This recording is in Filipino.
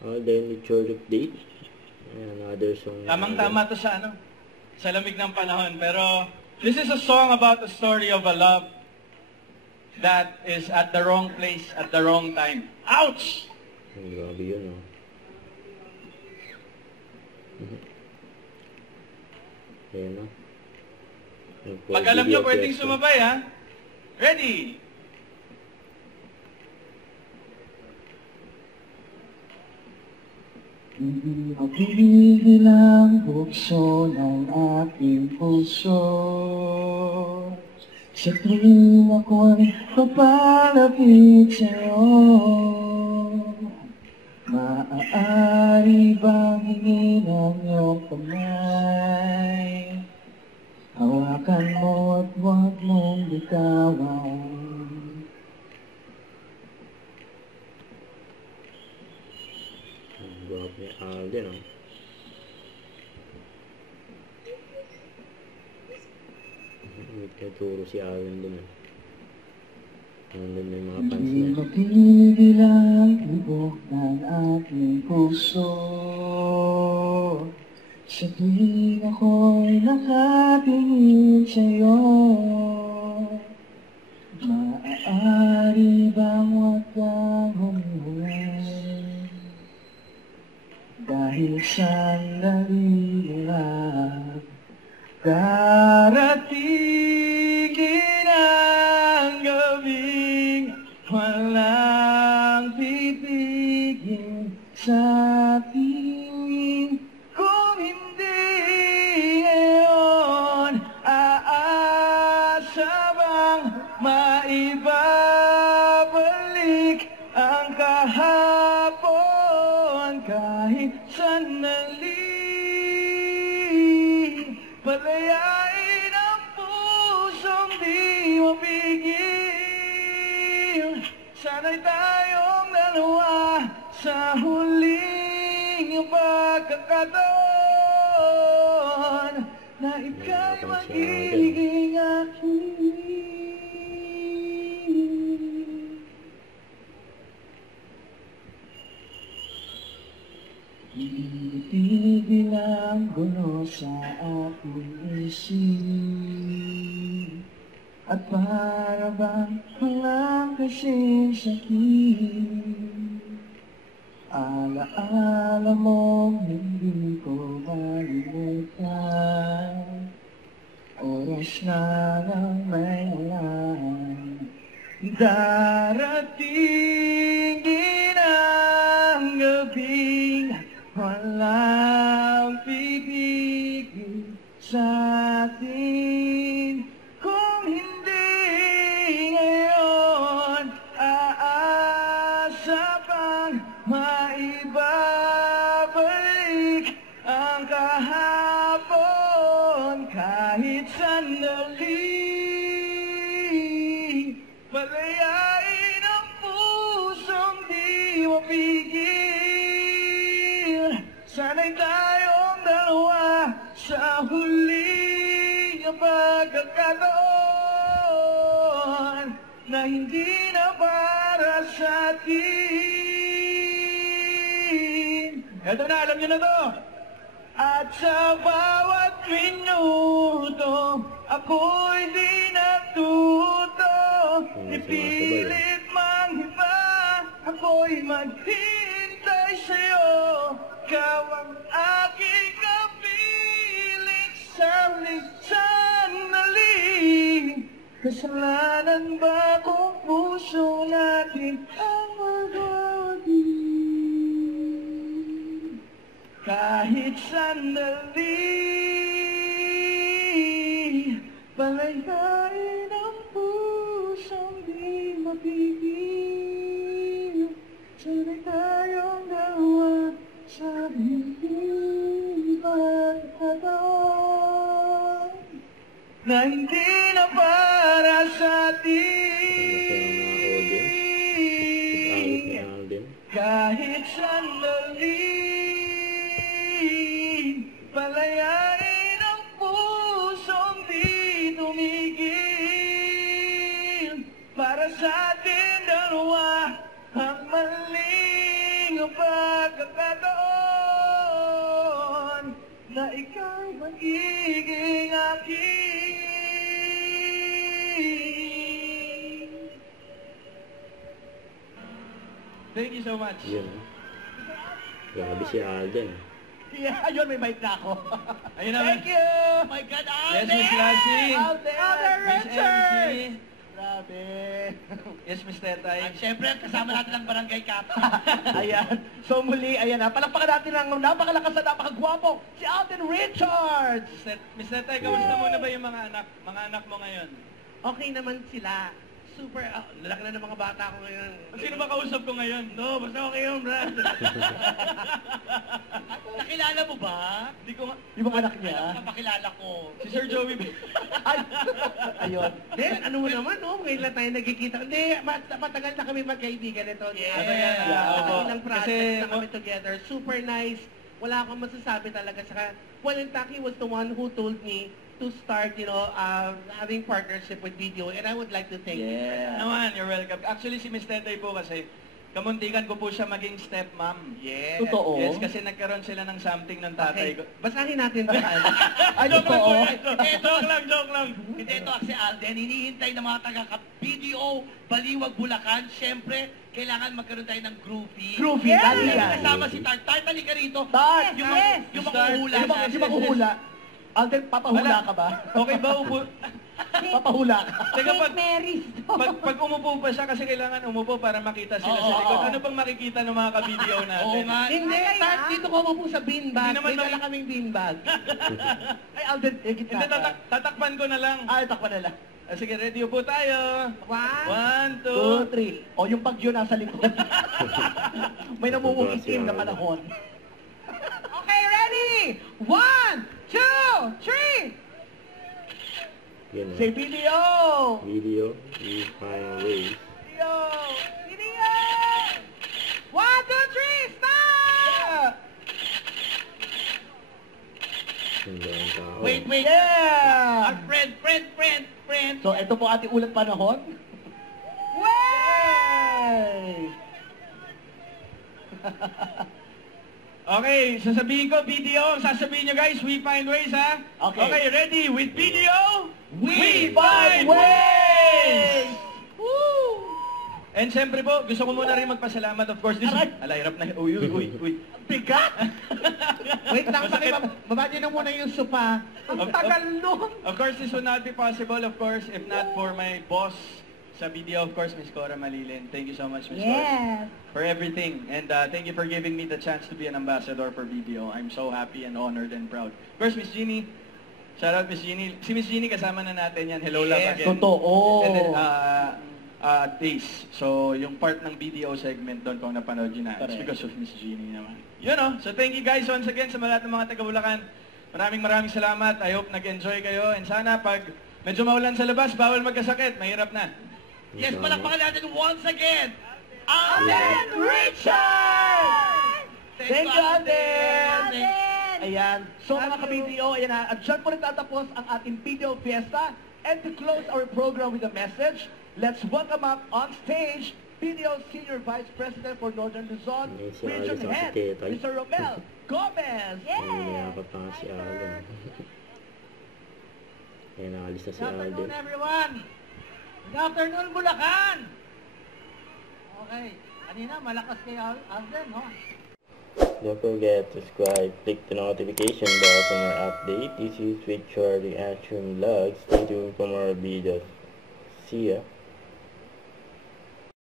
Then Mature Update. Another song. Tamang-tama to sa ano, sa lamig ng panahon. Pero this is a song about the story of a love that is at the wrong place at the wrong time. Ouch! Grabe yun, oh. Ayan, oh. Pag alam nyo, pwedeng sumabay, ha? Ready! Hindi mapigil ang bukso ng aking puso sa tuwing ako'y papalapit sa'yo. Maaari bang hingin ang iyong kamay? Hawakan mo at huwag mong bitawan. Gwapo ni Alden, oh. May tinuturo si Alden dun, eh. Nandun may mga fans na. Hindi mapigil ang tibok ng aking puso sa tuwing ako'y nakatingin sa'yo. Maaari bang huwag kang humihuwag dahil sandali lang daratingin ang gabing walang titigil sa atin. Kung hindi ngayon, aasa bang maibabalik ang kahapon kahit sandali? Palayain ang pusong di mapigil. Sana'y tayong dalawa sa huling pagkakataon na ika'y magiging akin. Hindi ang gulo sa aking isip at para bang walang kasing sakit. Alaala mo hindi ko malimutan, oras na lang may alam. Daratingin ang gabing walang pipigil sa atin. Kung hindi ngayon, aasa pang maibabalik ang kahapon kahit sandali. Palayain ang pusong di mapigil. Sana'y tayong dalawa sa huling pagkakataon na hindi na para sa atin. Eto na, alam niyo na to. At sa bawat minuto, ako'y di natuto. Ipilit mang iba, ako'y maghintay sa'yo. Ikaw ang aking kapiling sa sandali. Kasalanan ba kung puso natin ang magwawagi? Kahit sandali, palayain ang pusong di mapigil. Sana'y tayong dalawa sa hindi pagkakataon na hindi na para sa atin. Kahit sandali, palayain ang pusong di tumigil. Para sa atin dalawa ang maling pa pagkakataon na ikaw magiging aking. Thank you so much. Yun. Grabe si Alden. Yeah, ayun, may mic na ako. Ayun naman. Thank you! Oh my God, Yes, Alden! Miss Lassie. Alden Miss Richards! MC. Grabe. Yes, Miss Tetay. At syempre, kasama natin ang barangay kappa. Ayan. So muli, ayan na. Palakpakan natin ang napakalakas at napakagwapo, si Alden Richards! Miss Tetay, kamusta muna ba yung mga anak mo ngayon? Okay naman sila. Super, lalaki na ng mga bata ko ngayon. Sino ba kausap ko ngayon? No, basta okay yun, Brad. Nakilala mo ba? Hindi ko nga. Yung mga anak niya? Napakilala ko. Si Sir Joey. Ay, ayun. Then, ano mo naman, ngayon lang tayo nagkikita. Hindi, matagal na kami magkaibigan nito. Yes. Ilang projects Kasi, na kami together. Super nice. Wala akong masasabi talaga. Saka, Taki was the one who told me to start, having partnership with video, and I would like to thank you for that. Naman, you're welcome. Actually, si Miss Tetay po kasi, kamuntikan ko po siya maging stepmom. Yes. Totoo? Yes, kasi nagkaroon sila ng something ng tatay ko. Basahin natin ba? Ay, totoo? Joke lang. Hindi, ito si Alden, hinihintay ng mga taga-BDO, Baliwag, Bulacan. Siyempre, kailangan magkaroon tayo ng groovy. Groovy, Yes! dali yan. Kasama si Tart. Tart, halika rito. Tart! Yung, Yes! yung makuhula. Yung makuhula. Alden, papahula ka ba? Okay ba upo? Papahula ka. Teka, pag umupo pa siya, kasi kailangan umupo para makita sila sa likod. Ano bang makikita ng mga ka-video natin? Oo nga. Hindi, Tart, dito ko mo sa beanbag. Hindi naman May dala kaming beanbag. Ay, Alden, gitna Hindi, ka. tatakpan ko na lang. Ay, takpan na lang. Sige, ready po tayo. 1, 2, 2, 3. O, yung bagyo nasa likod. May namumukitim na panahon. Okay, ready? 1, 2, 3. Yun. Say video! Video. We find ways. Video! Video! 1, 2, 3, stop! Hindi ang tao. Wait. Yeah! Our friend. So, ito po ating ulat panahon. Way! Okay, sasabihin ko video. Sasabihin nyo guys, we find ways ha? Okay. Ready? With video, We find ways! Woo! And siyempre po, gusto ko muna rin magpasalamat of course. Ala, hirap na. Uy. Bigat! Wait lang, baba niyo na muna yung sopa. Ang tagal nun! Of course, this would not be possible, of course, if not for my boss sa video, of course, Miss Cora Malilin. Thank you so much, Miss Cora, for everything. And thank you for giving me the chance to be an ambassador for video. I'm so happy and honored and proud. Of course, Miss Jeannie, shout out Miss Jeannie. Si Miss Jeannie, kasama na natin yan. Hello, love Yes, again. totoo. And then, Days. So, yung part ng video segment doon, kung napanood yun na, it's Correct. because of Miss Jeannie naman. So thank you guys once again sa lahat ng mga taga-Bulacan. Maraming salamat. I hope nag-enjoy kayo. And sana pag medyo maulan sa labas, bawal magkasakit. Mahirap na. Yes, palakpakan natin once again. Alden Richards! Thank you, Alden! Ayan. So mga ka-video, ayan na. At dyan po nagtatapos ang ating video fiesta. And to close our program with a message, let's welcome up on stage Video Senior Vice President for Northern Luzon, May si Region Alice ang Head, si Tetay. Mr. Romel Gomez. Mayakap na nga si Alden. Kaya nakalis na si Good afternoon, Alden. everyone. Good afternoon, Bulacan. Okay. Kanina, malakas kay Alden, no? Don't forget to subscribe, click the notification bell for more update. This is with your reaction vlogs. Stay tuned for more videos. See ya.